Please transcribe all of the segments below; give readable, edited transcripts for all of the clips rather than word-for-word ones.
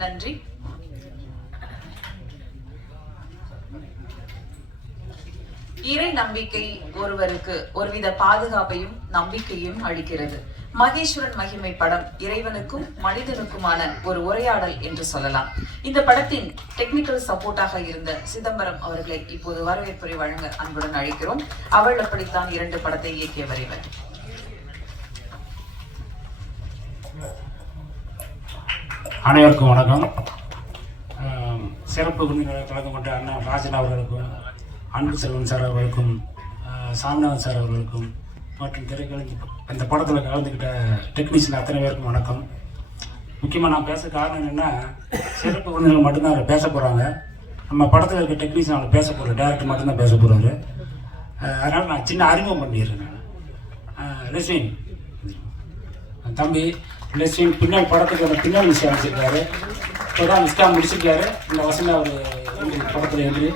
நன்றி. இறை நம்பிக்கை ஒருவருக்கு ஒருவித பாதுகாப்பையும் நம்பிக்கையும் அளிக்கிறது. மகேஸ்வரன் மகிமை படம் இறைவனுக்கும் மனிதனுக்குமான ஒரு உரையாடல் என்று சொல்லலாம். இந்த படத்தின் டெக்னிக்கல் சப்போர்ட்டாக இருந்த சிதம்பரம் அவர்களை இப்போது வரவேற்புரை வழங்க அன்புடன் அழைக்கிறோம். அவள் அப்படித்தான் 2 படத்தை இயக்கியவர் இவர். அனைவருக்கும் வணக்கம். சிறப்பு விருந்தினரை கலந்து கொண்ட அண்ணா ராஜன் அவர்களுக்கும், அன்பு செல்வன் சார் அவர்களுக்கும், சாமிநாதன் சார் அவர்களுக்கும் மற்றும் திரைக்கலைஞர் இந்த படத்தில் கலந்துக்கிட்ட டெக்னீஷியன் அத்தனை பேருக்கும் வணக்கம். முக்கியமாக நான் பேச காரணம் என்னென்னா, சிறப்பு விருந்தினர்கள் மட்டும்தான் அதில் பேச போகிறாங்க. நம்ம படத்தில் இருக்க டெக்னீஷியன் அவங்களை பேச போகிறோம், டேரக்டர் மட்டும்தான் பேச போகிறாரு. அதனால் நான் சின்ன அறிமுகம் பண்ணிடுறேன். லெஸ்வின் தம்பி லெஸ்வின் பின்னாடி படத்துக்கு அந்த பின்னாடி விஷயம் அமைச்சிருக்காரு. இப்போ தான் மிஸ்கா முடிச்சிருக்காரு. இந்த வசனம் அவர் படத்தில் எழுதி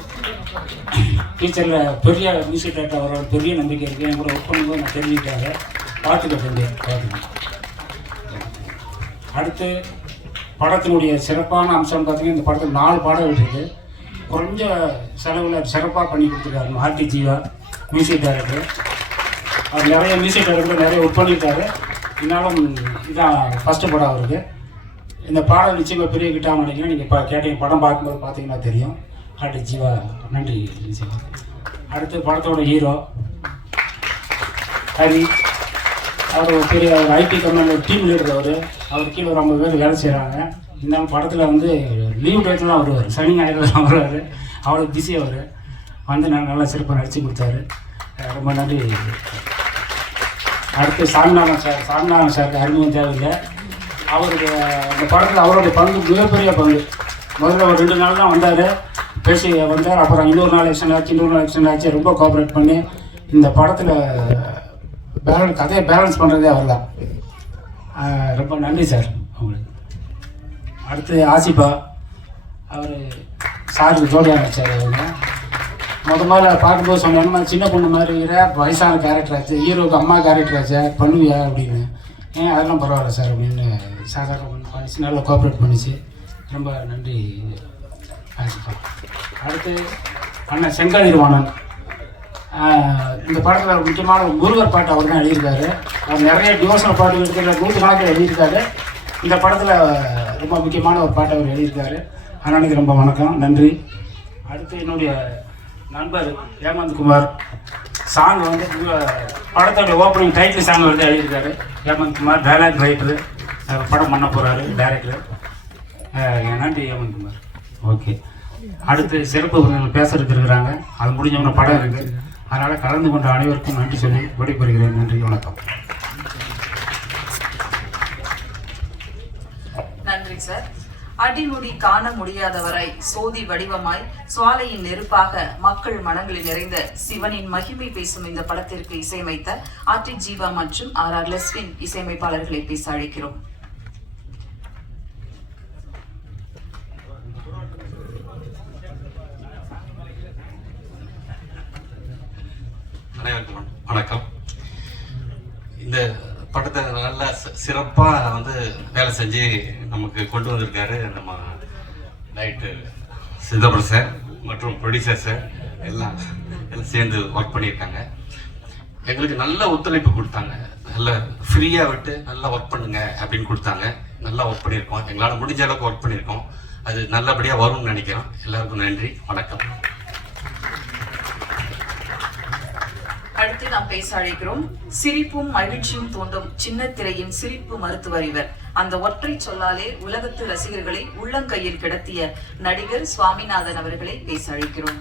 டீச்சரில் பெரிய மியூசிக் டேரக்டர் அவரோட பெரிய நம்பிக்கை இருக்குது. என் கூட ஒர்க் பண்ணும்போது நான் தெரிஞ்சுக்கிட்டாங்க. பார்த்துக்க பார்த்துக்க. அடுத்து படத்தினுடைய சிறப்பான அம்சம்னு பார்த்தீங்கன்னா, இந்த படத்தில் 4 பாடல் இருக்குது. கொஞ்சம் செலவில் சிறப்பாக பண்ணி கொடுத்துருக்காரு ஆர்டி ஜீவா மியூசிக் டைரக்டர். அவர் நிறைய மியூசிக் டைரக்டர் நிறைய ஒர்க் பண்ணியிருக்காரு. இருந்தாலும் இதுதான் ஃபஸ்ட்டு படம் அவருக்கு. இந்த பாடல் நிச்சயமாக பெரிய கிட்டாக நினைக்கிறேன். நீங்கள் இப்போ கேட்டீங்க, படம் பார்க்கும்போது பார்த்தீங்கன்னா தெரியும். ஆர்டி ஜீவா நன்றி. அடுத்து படத்தோட ஹீரோ ஹரி. அவர் ஒரு பெரிய ஐடி கம்பெனியோட டீம் லீடர். அவர் கீழே ஒரு 50 பேர் வேலை செய்கிறாங்க. இந்த படத்தில் வந்து லீவ் டயத்தில் தான் வருவார், சனி ஞாயிறு தான் வருவார். அவ்வளோ பிஸி அவர் வந்து நல்லா சிறப்பாக நடிச்சு கொடுத்தாரு. ரொம்ப நன்றி. அடுத்து சாமிநாதன் சாருக்கு அறிமுகம் தேவையில்லை. அவருக்கு அந்த படத்தில் அவருடைய பங்கு மிகப்பெரிய பங்கு. முதல்ல ஒரு 2 நாள் தான் வந்தார், பேசி வந்தார். அப்புறம் இன்னொரு நாள் எக்ஸ்டெண்ட் ஆச்சு. ரொம்ப கோஆப்ரேட் பண்ணி இந்த படத்தில் கதையை பேலன்ஸ் பண்ணுறதே அவர் தான். ரொம்ப நன்றி சார் அவங்களுக்கு. அடுத்து ஆசிபா, அவர் சாருக்கு ஜோடியாக நடிச்சார். அவங்க முதல்ல பார்க்கும்போது சொன்னாங்கன்னா, சின்ன பொண்ணு மாதிரி வயசான கேரக்டர் ஆச்சு, ஹீரோவுக்கு அம்மா கேரக்டர் ஆச்சு, பண்ணுவியா அப்படின்னு. அதெல்லாம் பரவாயில்ல சார் அப்படின்னு சாதாரண பண்ணிச்சு, நல்லா கோஆப்ரேட் பண்ணிச்சு. ரொம்ப நன்றி ஆசிபா. அடுத்து அண்ணன் செங்கதிர்வாணன். இந்த படத்தில் முக்கியமான முருகர் பாட்டு அவர் தான் எழுதியிருக்காரு. அவர் நிறைய டிவோஷனல் பாட்டு இருக்கிற 100 கணக்கில் எழுதியிருக்காரு. இந்த படத்தில் ரொம்ப முக்கியமான ஒரு பாட்டு அவர் எழுதியிருக்காரு. அண்ணனுக்கு ரொம்ப வணக்கம், நன்றி. அடுத்து என்னுடைய நண்பர் ஹேமந்த் குமார். சாங் வந்து படத்தோட ஓப்பனிங் டைட்டில் சாங் வந்து எழுதியிருக்காரு. ஹேமந்த் குமார் டைலாக் ரைட்டர், படம் பண்ண போகிறாரு டைரக்டர். நன்றி ஹேமந்த் குமார். ஓகே. அடுத்து சிறப்பு விருந்தினர் பேசுறதுக்கு இருக்கிறாங்க. அது முடிஞ்சவங்க படம் இருக்குது. அதனால் கலந்து கொண்ட அனைவருக்கும் நன்றி சொல்லி விடைபெறுகிறேன். நன்றி, வணக்கம். நன்றி சார். அடிமுடி காண முடியாதவராய் சோதி வடிவமாய் சுவாலையின் நெருப்பாக மக்கள் மனங்களில் நிறைந்த சிவனின் மகிமை பேசும் இந்த படத்திற்கு இசையமைத்த ஆர்டி ஜீவா மற்றும் ஆர் லெஸ்வின் இசையமைப்பாளர்களை பேச அழைக்கிறோம். அனைவருக்கும் வணக்கம். இந்த படத்தை நல்லா சிறப்பாக வந்து வேலை செஞ்சு நமக்கு கொண்டு வந்திருக்காரு நம்ம டைரக்டர் சிதம்பரம் சார் மற்றும் ப்ரொடியூசர் சார். எல்லாம் சேர்ந்து ஒர்க் பண்ணியிருக்காங்க. எங்களுக்கு நல்ல ஒத்துழைப்பு கொடுத்தாங்க. நல்ல ஃப்ரீயாக விட்டு நல்லா ஒர்க் பண்ணுங்க அப்படின்னு கொடுத்தாங்க. நல்லா ஒர்க் பண்ணியிருக்கோம். எங்களால் முடிஞ்ச அளவுக்கு ஒர்க் பண்ணியிருக்கோம். அது நல்லபடியாக வரும்னு நினைக்கிறோம். எல்லாருக்கும் நன்றி, வணக்கம். அடுத்து நாம் பேச அழைக்கிறோம். சிரிப்பும் மகிழ்ச்சியும் தோன்றும் சின்ன திரையின் சிரிப்பு மருத்துவர் இவர். அந்த ஒற்றை சொல்லாலே உலகத்து ரசிகர்களை உள்ளங்கையில் கிடத்திய நடிகர் சுவாமிநாதன் அவர்களை பேச அழைக்கிறோம்.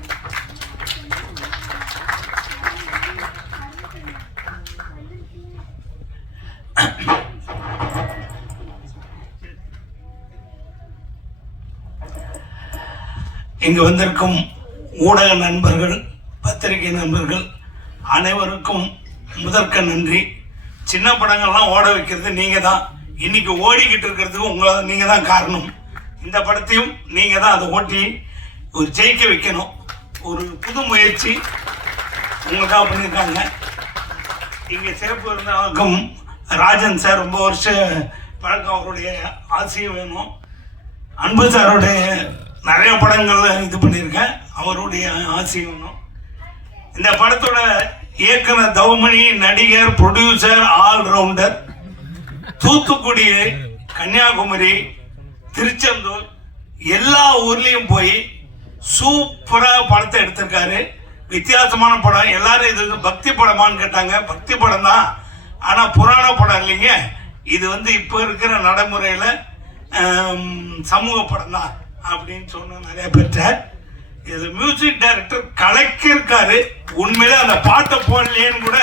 இங்கு வந்திருக்கும் ஊடக நண்பர்கள், பத்திரிகை நண்பர்கள் அனைவருக்கும் முதற்க நன்றி. சின்ன படங்கள்லாம் ஓட வைக்கிறது நீங்கள் தான். இன்னைக்கு ஓடிக்கிட்டு இருக்கிறதுக்கு நீங்கள் தான் காரணம். இந்த படத்தையும் நீங்கள் தான் அதை ஓட்டி ஒரு ஜெயிக்க வைக்கணும். ஒரு புது முயற்சி உங்களுக்காக பண்ணியிருக்காங்க. இங்கே சிறப்பு விருந்தினருக்கும் ராஜன் சார் ரொம்ப வருஷ பழக்கம், அவருடைய ஆசையும் வேணும். அன்பு சாருடைய நிறைய படங்கள்ல இது பண்ணியிருக்கேன். அவருடைய ஆசையும். இந்த படத்தோட இயக்குனர் தவமணி, நடிகர், ப்ரொடியூசர், ஆல்ரவுண்டர். தூத்துக்குடி, கன்னியாகுமரி, திருச்செந்தூர் எல்லா ஊர்லேயும் போய் சூப்பராக படத்தை எடுத்திருக்காரு. வித்தியாசமான படம். எல்லாரும் இது பக்தி படமான்னு கேட்டாங்க. பக்தி படம் தான், ஆனால் புராண படம் இல்லைங்க. இது இப்போ இருக்கிற நடைமுறையில் சமூக படம் தான் அப்படின்னு சொன்ன நிறைய பேர். இது மியூசிக் டைரக்டர் கலக்கியிருக்காரு. உண்மையிலே அந்த பாட்டை போடலேன்னு கூட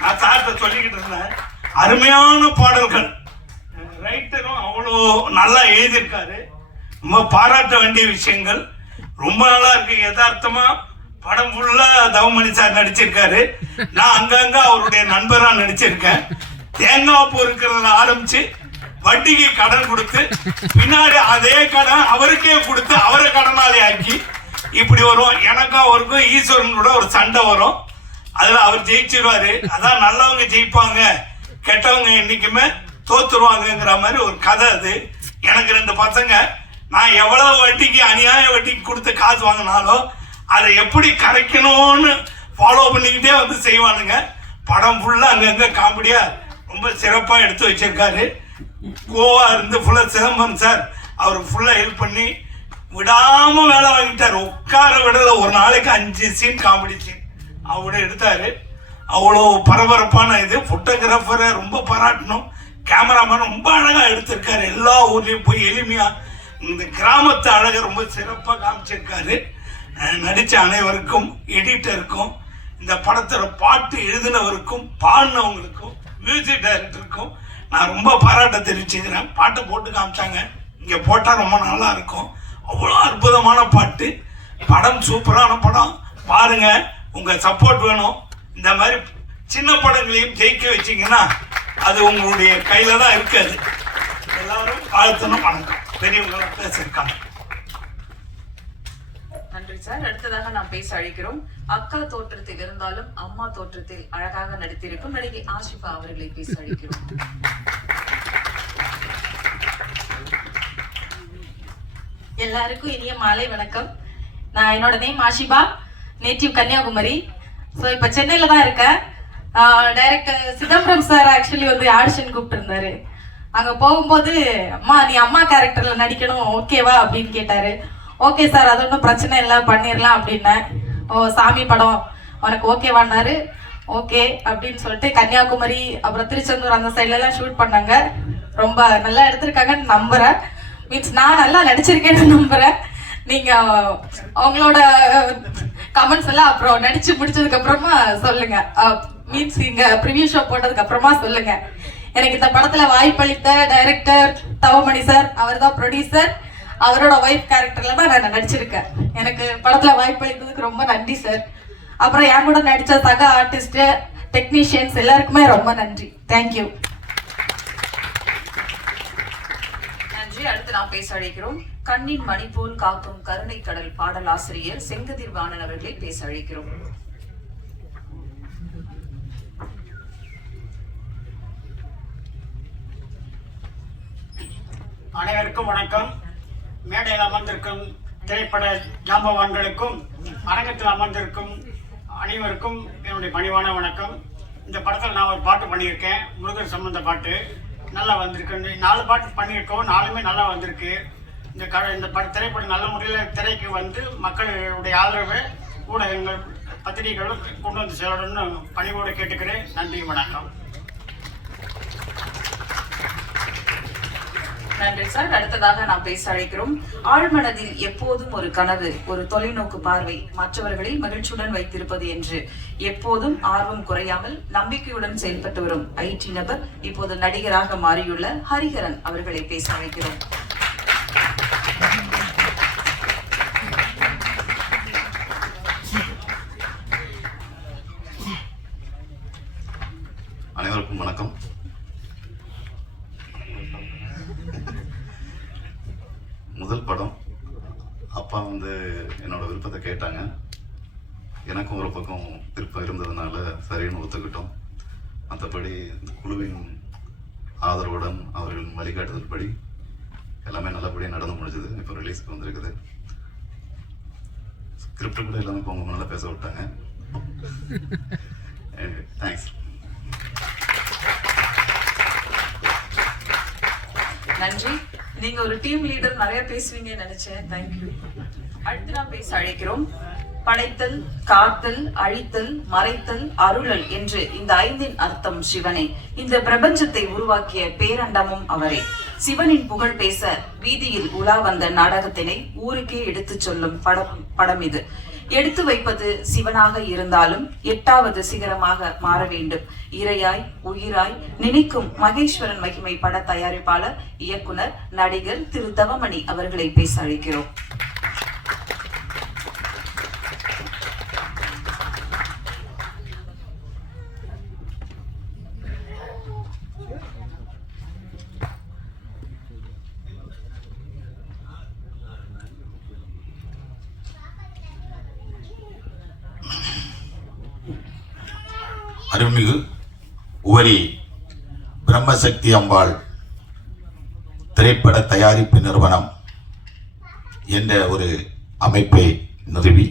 நான் சார்ட்ட சொல்லிக்கிட்டு இருந்தேன். அருமையான பாடல்கள். ரைட்டரும் அவ்வளோ நல்லா எழுதியிருக்காரு. ரொம்ப பாராட்ட வேண்டிய விஷயங்கள். ரொம்ப நல்லா இருக்கு. யதார்த்தமா படம் ஃபுல்லா தவமணி சார் நடிச்சிருக்காரு. நான் அங்கங்க அவருடைய நண்பரா நடிச்சிருக்கேன். தேங்காய் பூ இருக்கிறதுல ஆரம்பிச்சு வட்டிக்கு கடன் கொடுத்து பின்னாடி அதே கடன் அவருக்கே கொடுத்து அவரை கடனாளி ஆக்கி இப்படி வரும். எனக்கும் அவருக்கும் ஈஸ்வரன் கூட ஒரு சண்டை வரும். அதுல அவர் ஜெயிச்சிருவாரு. அதான் நல்லவங்க ஜெயிப்பாங்க, கெட்டவங்க என்னைக்குமே தோத்துருவாங்கங்கிற மாதிரி ஒரு கதை அது. எனக்கு 2 பசங்க. நான் எவ்வளவு வட்டிக்கு அநியாய வட்டிக்கு கொடுத்து காசு வாங்கினாலும் அதை எப்படி கரைக்கணும்னு ஃபாலோ பண்ணிக்கிட்டே செய்வானுங்க. படம் ஃபுல்லாக அங்கங்கே காமெடியாக ரொம்ப சிறப்பாக எடுத்து வச்சிருக்காரு. கோவா இருந்து ஃபுல்லாக சிதம்பரம் சார் அவருக்கு ஃபுல்லாக ஹெல்ப் பண்ணி விடாமல் வேலை வாங்கிட்டார். உட்கார விடல. ஒரு நாளைக்கு 5 சீன் காமெடி சீன் அவரோட எடுத்தார். அவ்வளோ பரபரப்பான இது. ஃபோட்டோகிராஃபரை ரொம்ப பாராட்டணும். கேமராமேன் ரொம்ப அழகாக எடுத்திருக்காரு. எல்லா ஊர்லேயும் போய் எளிமையாக இந்த கிராமத்து அழகை ரொம்ப சிறப்பாக காமிச்சிருக்காரு. நடித்த அனைவருக்கும், எடிட்டருக்கும், இந்த படத்தோட பாட்டு எழுதினவருக்கும், பாடினவங்களுக்கும், மியூசிக் டைரக்டருக்கும் நான் ரொம்ப பாராட்ட தெரிவிச்சுக்கிறேன். பாட்டை போட்டு காமிச்சாங்க. இங்கே போட்டால் ரொம்ப நல்லா இருக்கும். அவ்வளோ அற்புதமான பாட்டு. படம் சூப்பரான படம். பாருங்க, உங்கள் சப்போர்ட் வேணும். இந்த மாதிரி சின்ன படங்களையும் ஜெயிக்க வச்சிங்கன்னா அது உங்களுடைய கையில் தான் இருக்காது. எல்லாரும் வாழ்த்தணும். வணக்கம். பெரியவங்க பேசியிருக்காங்க. நன்றி சார். அடுத்ததாக நாம் பேச அழைக்கிறோம். அக்கா தோற்றத்தில் இருந்தாலும் அம்மா தோற்றத்தில் அழகாக நடித்திருக்கும் நடிகை ஆஷிஃபா அவர்களை பேச அழைக்கிறோம். எல்லாருக்கும் இனிய மாலை வணக்கம். நான் என்னோட name Ashifa, native Kanyakumari. So இப்போ சென்னையில் தான் இருக்கேன். Director Chidambaram sir actually audition கூப்பிட்டு இருந்தாரு. அங்கே போகும்போது அம்மா நீ அம்மா கேரக்டரில் நடிக்கணும் ஓகேவா அப்படின்னு கேட்டார். ஓகே சார், அது ஒன்றும் பிரச்சனை இல்லை, பண்ணிடலாம் அப்படின்னேன். ஓ சாமி படம் உனக்கு ஓகேவான்னாரு. ஓகே அப்படின்னு சொல்லிட்டு கன்னியாகுமரி அப்புறம் திருச்செந்தூர் அந்த சைட்லலாம் ஷூட் பண்ணாங்க. ரொம்ப நல்லா எடுத்திருக்காங்கன்னு நம்புகிறேன். மீன்ஸ் நான் நல்லா நடிச்சிருக்கேன்னு நம்புகிறேன். நீங்கள் அவங்களோட கமெண்ட்ஸ் எல்லாம் அப்புறம் நடிச்சு முடிச்சதுக்கு அப்புறமா சொல்லுங்க. மீன்ஸ் இங்கே ப்ரிவியூ ஷோ போட்டதுக்கு அப்புறமா சொல்லுங்க. எனக்கு இந்த படத்துல வாய்ப்பளித்த டைரக்டர் தவமணி சார், அவர் தான் ப்ரொடியூசர். அவரோட ஒய்ஃப் கேரக்டர்ல தான் நான் நடிச்சிருக்கேன். எனக்கு படத்துல வாய்ப்பளித்ததுக்கு ரொம்ப நன்றி சார். அப்புறம் என் கூட நடிச்ச சக ஆர்டிஸ்ட், டெக்னீஷியன்ஸ் எல்லாருக்குமே ரொம்ப நன்றி. தேங்க்யூ. நன்றி. அடுத்து நாம் பேச அழைக்கிறோம். கண்ணின் மணி போல் காக்கும் கருணை கடல் பாடலாசிரியர் செங்கதிர் வாணன் அவர்களை பேச அழைக்கிறோம். அனைவருக்கும் வணக்கம். மேடையில் அமர்ந்திருக்கும் திரைப்பட ஜாம்பவான்களுக்கும் அரங்கத்தில் அமர்ந்திருக்கும் அனைவருக்கும் என்னுடைய பணிவான வணக்கம். இந்த படத்தில் நான் ஒரு பாட்டு பண்ணியிருக்கேன், முருகர் சம்பந்த பாட்டு. நல்லா வந்திருக்கு. 4 பாட்டு பண்ணியிருக்கோம், 4மே நல்லா வந்திருக்கு. இந்த திரைப்படம் நல்ல முறையில் திரைக்கு மக்களுடைய ஆதரவை ஊடகங்கள், பத்திரிகைகளும் கொண்டு வந்து செல்லணும்னு பணிவோடு கேட்டுக்கிறேன். நன்றி, வணக்கம். நன்றி சார். அடுத்ததாக நாம் பேச அழைக்கிறோம். ஆழ்மனதில் எப்போதும் ஒரு கனவு, ஒரு தொலைநோக்கு பார்வை, மற்றவர்களை மகிழ்ச்சியுடன் வைத்திருப்பது என்று எப்போதும் ஆர்வம் குறையாமல் நம்பிக்கையுடன் செயல்பட்டு வரும் ஐடி நபர், இப்போது நடிகராக மாறியுள்ள ஹரிஹரன் அவர்களை பேச அழைக்கிறோம். அனைவருக்கும் வணக்கம். முதல் படம் அப்பா என்னோட விருப்பத்தை கேட்டாங்க. எனக்கும் ஒரு பக்கம் விருப்பம் இருந்ததுனால சரின்னு ஒத்துக்கிட்டோம். மற்றபடி இந்த குழுவின் ஆதரவுடன் அவர்களின் வழிகாட்டுதல் படி எல்லாமே நல்லபடியாக நடந்து முடிஞ்சது. இப்போ ரிலீஸ்க்கு வந்திருக்குது. ஸ்கிரிப்ட் கூட எல்லாமே இப்போ உங்க முன்னால் பேச விட்டாங்க. தேங்க்ஸ். நன்றி. நீங்க ஒரு டீம் லீடர், நிறைய பேசுவீங்கன்னு நினைச்சேன். தேங்க்யூ. அடுத்து நாம் பேச அழைக்கிறோம். படைத்தல், காத்தல், அழித்தல், மறைத்தல், அருளல் என்று இந்த 5இன் அர்த்தம் சிவனே. இந்த பிரபஞ்சத்தை உருவாக்கிய பேரண்டமும் அவரே. சிவனின் புகழ் பேச வீதியில் உலா வந்த நாடகத்தினை ஊருக்கே எடுத்துச் சொல்லும் படம் இது. எடுத்து வைப்பது சிவனாக இருந்தாலும் 8வது சிகரமாக மாற வேண்டும். இறையாய் உயிராய் நினைக்கும் மகேஸ்வரன் மகிமை பட தயாரிப்பாளர், இயக்குனர், நடிகர் திரு தவமணி அவர்களை பேச அழைக்கிறோம். அருள்மிகு உவரி பிரம்மசக்தி அம்பாள் திரைப்பட தயாரிப்பு நிறுவனம் என்ற ஒரு அமைப்பை நிறுவி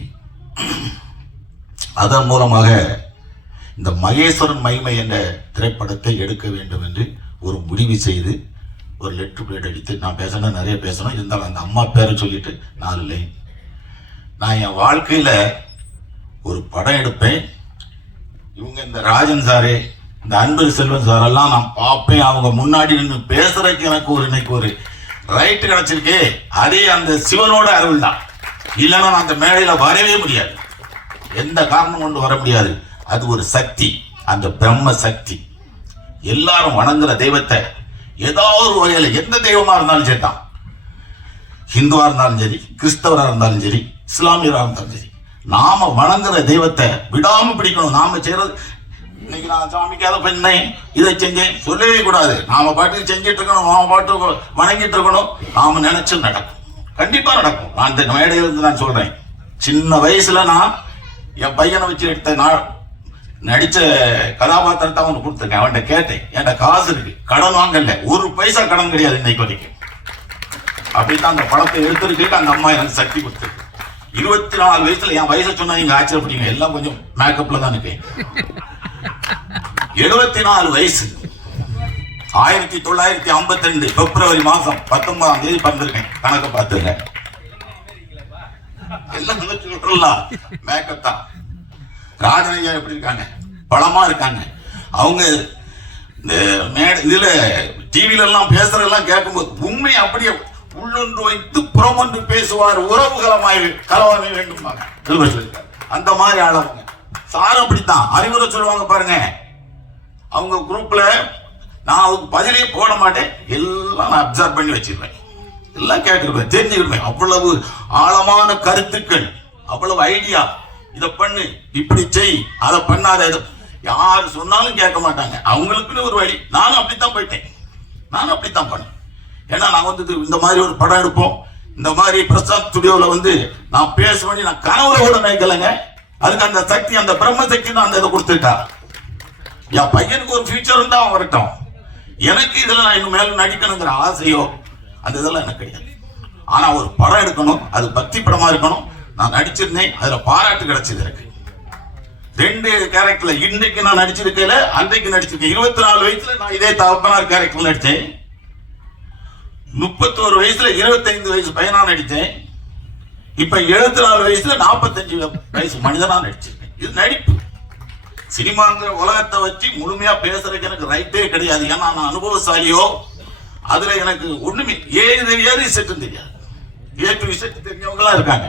அதன் மூலமாக இந்த மகேஸ்வரன் மகிமை என்ற திரைப்படத்தை எடுக்க வேண்டும் என்று ஒரு முடிவு செய்து ஒரு லெட்டர் பிளேட் அடித்து, நான் பேசணும், நிறைய பேசணும், இருந்தாலும் அந்த அம்மா பேரை சொல்லிட்டு 4 லைன். நான் என் வாழ்க்கையில் ஒரு படம் எடுப்பேன். இவங்க இந்த ராஜன் சாரு, இந்த அன்பு செல்வன் சாரெல்லாம் நான் பார்ப்பேன். அவங்க முன்னாடி நின்று பேசுறதுக்கு எனக்கு இன்னைக்கு ஒரு ரைட்டு கிடைச்சிருக்கு. அதே அந்த சிவனோட அருள் தான். இல்லைன்னா நான் அந்த மேடையில் வரவே முடியாது. எந்த காரணம் கொண்டு வர முடியாது. அது ஒரு சக்தி, அந்த பிரம்ம சக்தி. எல்லாரும் வணங்குற தெய்வத்தை ஏதாவது ஒரு வகையில், எந்த தெய்வமா இருந்தாலும் சரி தான், ஹிந்துவா இருந்தாலும் சரி, கிறிஸ்தவராக இருந்தாலும் சரி, இஸ்லாமியராக இருந்தாலும் சரி, நாம வணங்குற தெய்வத்தை விடாம பிடிக்கணும். நாம செய்யறது, இன்னைக்கு நான் சாமிக்கு அதை பண்ணேன், இதை செஞ்சேன் சொல்லவே கூடாது. நாம பாட்டுக்கு செஞ்சுட்டு இருக்கணும், நாம பாட்டு வணங்கிட்டு இருக்கணும். நாம நினைச்சு நடக்கும், கண்டிப்பா நடக்கும். நான் இந்த மேடையிலிருந்து நான் சொல்றேன், சின்ன வயசுல நான் என் பையனை வச்சு எடுத்த நடிச்ச கதாபாத்திரத்தை அவனுக்கு கொடுத்துருக்கேன். அவன்கிட்ட கேட்டேன், என்கிட்ட காசு இருக்கு, கடன் வாங்கல, 1 பைசா கடன் கிடையாது இன்னைக்கு வரைக்கும். அப்படித்தான் அந்த படத்தை எடுத்திருக்கு. அந்த அம்மா எனக்கு சக்தி கொடுத்துருக்கு. 24 வயசுல, என் வயசை சொன்னா நீங்க ஆச்சரியப்படுவீங்க, எல்லாம் கொஞ்சம் மேக்கப்ல தான் இருக்கேன். 74 வயசு, 1952 பிப்ரவரி மாசம் 19ஆம் தேதி பிறந்திருக்கேன். கணக்க பார்த்துருக்கேன். எல்லாம் சொல்றலாம் மேக்கப் தான். ராஜனையா எப்படி இருக்காங்க, பலமா இருக்காங்க. அவங்க இந்த இதுல டிவில எல்லாம் பேசுறதெல்லாம் கேட்கும்போது உண்மை அப்படியே உள்ளொன்று வைத்து புறமொன்று பேசுவார், உறவுகளமாய் கலவாமை வேண்டும். அந்த மாதிரி ஆளவங்க சார் அப்படித்தான் அறிவுரை சொல்லுவாங்க பாருங்க. அவங்க குரூப்ல நான் அவங்க பதிலே போட மாட்டேன், எல்லாம் நான் அப்சர்வ் பண்ணி வச்சிருப்பேன், எல்லாம் கேட்டுருப்பேன், தெரிஞ்சுக்கிருப்பேன். அவ்வளவு ஆழமான கருத்துக்கள், அவ்வளவு ஐடியா. இதை பண்ணு, இப்படி செய், அதை பண்ணாத, யாரு சொன்னாலும் கேட்க மாட்டாங்க. அவங்களுக்குன்னு ஒரு வழி. நானும் அப்படித்தான் போயிட்டேன், நானும் அப்படித்தான் பண்ணேன். ஏன்னா நான் வந்து இந்த மாதிரி ஒரு படம் எடுப்போம், இந்த மாதிரி பிரசாத் ஸ்டுடியோவில் நான் பேசுவேன், நான் கனவுல கூட நினைக்கலைங்க. அதுக்கு அந்த சக்தி, அந்த பிரம்ம சக்தி தான் அந்த இதை கொடுத்துட்டா. என் பையனுக்கு ஒரு ஃபியூச்சர் இருந்தா அவன் வரட்டும். எனக்கு இதுல நான் இன்னும் மேல நடிக்கணுங்கிற ஆசையோ அந்த இதெல்லாம் எனக்கு கிடையாது. ஆனா ஒரு படம் எடுக்கணும், அது பக்தி படமா இருக்கணும். நான் நடிச்சிருந்தேன், அதுல பாராட்டு கிடைச்சது எனக்கு. 2 கேரக்டர்ல இன்னைக்கு நான் நடிச்சிருக்கேன், அன்றைக்கு நடிச்சிருக்கேன். 24 வயசுல நான் இதே தகப்பனார் கேரக்டர் நடிச்சேன். 31 வயசுல 25 வயசு பையனா நடித்தேன். இப்ப 74 வயசுல 45 வயசு மனிதனா நடிச்சிருக்கேன். இது நடிப்பு. சினிமாங்கிற உலகத்தை வச்சு முழுமையா பேசுறதுக்கு எனக்கு ரைட்டே கிடையாது. ஏன்னா நான் அனுபவசாலியோ, அதுல எனக்கு ஒண்ணுமே ஏது தெரியாது, இசட்டும் தெரியாது. ஏற்று இசட்டு தெரிஞ்சவங்களா இருக்காங்க,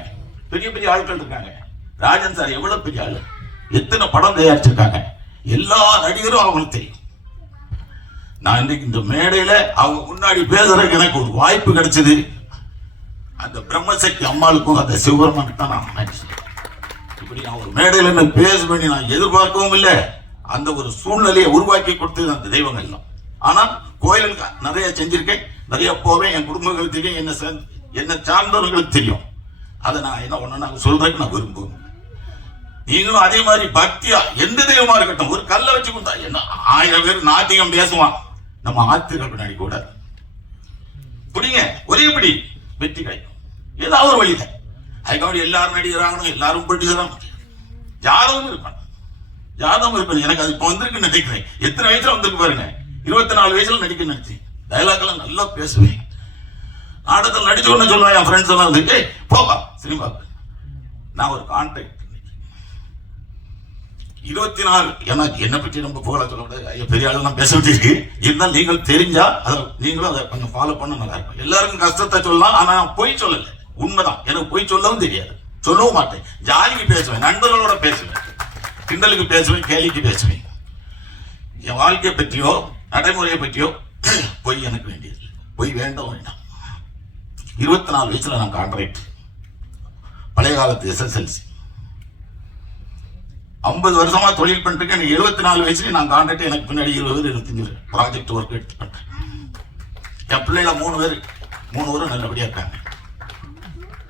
பெரிய பெரிய ஆட்கள் இருக்காங்க. ராஜன் சார் எவ்வளவு பெரிய ஆளு, எத்தனை படம் தயாரிச்சிருக்காங்க, எல்லா நடிகரும் அவங்களுக்கு தெரியும். நான் இன்னைக்கு இந்த மேடையில அவங்க முன்னாடி பேசுறதுக்கு எனக்கு ஒரு வாய்ப்பு கிடைச்சது. அந்த பிரம்மசக்தி அம்மாளுக்கும் அந்த சிவபெருமானுக்கு தான் நான் நினைச்சேன். இப்படி நான் ஒரு மேடையில என்ன பேசுவேன் நான் எதிர்பார்க்கவும் இல்லை. அந்த ஒரு சூழ்நிலையை உருவாக்கி கொடுத்தது அந்த தெய்வங்கள் தான். ஆனா கோயிலுக்கு நிறைய செஞ்சிருக்கேன், நிறைய போவேன். என் குடும்பங்களுக்கு தெரியும், என்ன சார்ந்தவர்களுக்கு தெரியும். அதை நான் என்ன ஒண்ணு சொல்றதுக்கு நான் விரும்புவேன். நீங்களும் அதே மாதிரி பக்தியா எந்த தெய்வமா இருக்கட்டும், ஒரு கல்லை வச்சு கொடுத்தா என்ன 1000 பேர் நாத்திகம் பேசுவான். நம்ம ஆத்திரம் பின்னாடி கூட புடிங்க, ஒரே படி வெற்றி கிடைக்கும். ஏதாவது ஒரு வழியில. அதுக்காக எல்லாரும் நடிக்கிறாங்கன்னு எல்லாரும் ப்ரொடியூசராக யாரும் இருப்பாங்க, யாரும் இருப்பாங்க. எனக்கு அது இப்போ வந்திருக்குன்னு நினைக்கிறேன். எத்தனை வயசுல வந்திருக்கு பாருங்க, 24 வயசுல நடிக்க நினைச்சேன். டைலாக் எல்லாம் நல்லா பேசுவேன். நாடகத்தில் நடிச்ச உடனே சொல்லுவேன் என் ஃப்ரெண்ட்ஸ் எல்லாம் வந்து, ஏய் போவா சினிமா. நான் ஒரு கான்ட்ராக்ட் 24, ஏன்னா என்னை பற்றி நம்ம புகழ சொல்ல முடியாது, பெரிய ஆளுலாம் பேச வேண்டியிருக்கு. இருந்தாலும் நீங்கள் தெரிஞ்சா அதை நீங்களும் அதை கொஞ்சம் ஃபாலோ பண்ண நல்லா இருக்கும். எல்லாருக்கும் கஷ்டத்தை சொல்லலாம், ஆனா நான் பொய் சொல்லலை, உண்மைதான். எனக்கு பொய் சொல்லவும் தெரியாது, சொல்லவும் மாட்டேன். ஜாலிக்கு பேசுவேன், நண்பர்களோட பேசுவேன், கிண்டலுக்கு பேசுவேன், கேலிக்கு பேசுவேன். என் வாழ்க்கையை பற்றியோ நடைமுறையை பற்றியோ பொய் எனக்கு வேண்டியது, பொய் வேண்டாம் வேண்டாம். 24 வயசுல நான் கான்ட்ராக்ட், பழைய காலத்து SSLC. 50 வருஷமா தொழில் பண்ணிட்டு எனக்கு 74 வயசுல நான் கான்ட்ராக்ட். எனக்கு பின்னாடி 20-25 ப்ராஜெக்ட் ஒர்க் எடுத்து பண்றேன். என் பிள்ளைல 3 பேரும் நல்லபடியா இருக்காங்க.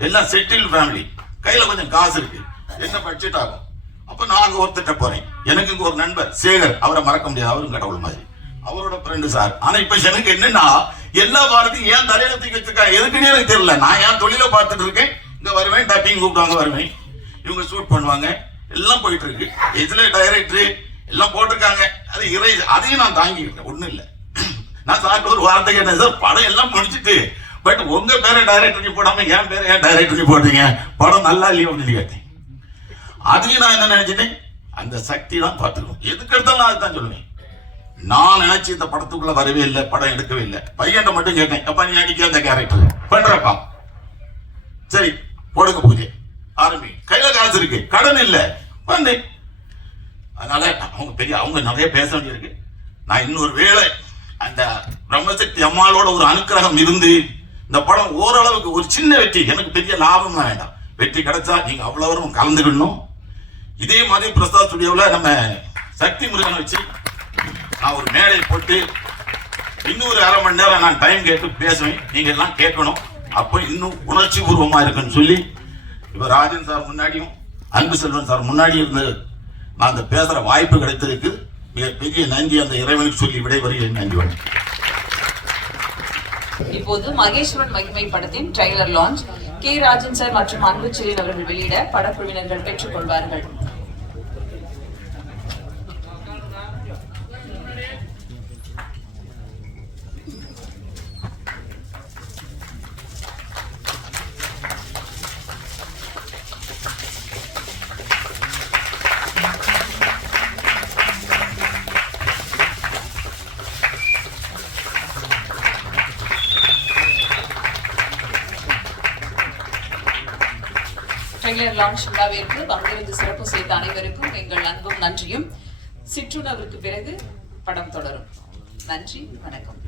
எல்லாம் செட்டில் ஃபேமிலி, கையில கொஞ்சம் காசு இருக்கு, என்ன பட்ஜெட் ஆகும். அப்ப நான் அங்க ஒருத்தட்ட போறேன். எனக்கு இங்க ஒரு நண்பர் சேகர், அவரை மறக்க முடியாது, அவரும் கடவுள் மாதிரி, அவரோட ஃப்ரெண்டு சார். ஆனா இப்ப எனக்கு என்னன்னா எல்லா வாரத்தையும் ஏன் தலையில தூக்கி வச்சிருக்காங்க எதுக்குன்னு எனக்கு தெரியல. நான் என் தொழில பார்த்துட்டு இருக்கேன், இங்க வருவேன், டப்பிங் கூப்பிடுவாங்க வருவேன், இவங்க ஷூட் பண்ணுவாங்க, எல்லாம் போயிட்டு இருக்கு. இதுல டைரக்டர் எல்லாம் போட்டிருக்காங்க, அது அதையும் நான் தாங்கிக்கிட்டேன். ஒண்ணும் இல்லை, நான் சாப்பிட்டு ஒரு வார்த்தை கேட்டேன், சார் படம் எல்லாம் முடிச்சுட்டு பட் உங்க பேரை டைரக்டர் போடாம என் பேரை ஏன் டைரக்டர் போட்டீங்க, படம் நல்லா இல்லையோ அப்படின்னு கேட்டேன். அதையும் நான் என்ன நினைச்சிட்டேன், அந்த சக்தி தான் பார்த்துக்கணும். எதுக்கு எடுத்தாலும் அதுதான் சொல்லுவேன். நான் நினைச்சு இந்த படத்துக்குள்ள வரவே இல்லை, படம் எடுக்கவே இல்லை. பையன் மட்டும் கேட்டேன், அப்பா நீ நடிக்க அந்த கேரக்டர் பண்றப்பா, சரி போடுங்க பூஜை ஆரம்பி, கையில காசு இருக்கு, கடன் இல்லை பண்ணு. அதனால அவங்க நிறைய பேச வேண்டியிருக்கு. நான் இன்னொரு வேளை அந்த பிரம்மசக்தி அம்மாளோட ஒரு அனுக்கிரகம் இருந்து இந்த படம் ஓரளவுக்கு ஒரு சின்ன வெற்றி, எனக்கு பெரிய லாபம் தான் வேண்டாம், வெற்றி கிடைச்சா நீங்க அவ்வளவு கலந்துக்கணும். இதே மாதிரி பிரசாத் ஸ்டுடியோவில் நம்ம சக்தி முருகனை வச்சு நான் ஒரு மேடை போட்டு இன்னொரு 1/2 மணி நேரம் நான் டைம் கேட்டு பேசுவேன், நீங்க எல்லாம் கேட்கணும். அப்போ இன்னும் உணர்ச்சி பூர்வமா இருக்குன்னு சொல்லி இப்ப ராஜன் சார் முன்னாடியும் அன்பு செல்வன் சார் முன்னாடி இருந்து நான் அந்த பேசுற வாய்ப்பு கிடைத்ததுக்கு மிகப்பெரிய நன்றி அந்த இறைவனுக்கு சொல்லி விடைபெறுகிறேன். நன்றி வணக்கம். இப்போது மகேஸ்வரன் மகிமை படத்தின் trailer launch K. Rajan sir மற்றும் அன்பு செல்வன் அவர்கள் வெளியிட படக்குழுவினர்கள் பெற்றுக் கொள்வார்கள். ட்ரெய்லர் லான்ச் விழாவிற்கு பங்கிருந்து சிறப்பு செய்த அனைவருக்கும் எங்கள் அன்பும் நன்றியும். சிற்றுணவுக்கு பிறகு படம் தொடரும். நன்றி, வணக்கம்.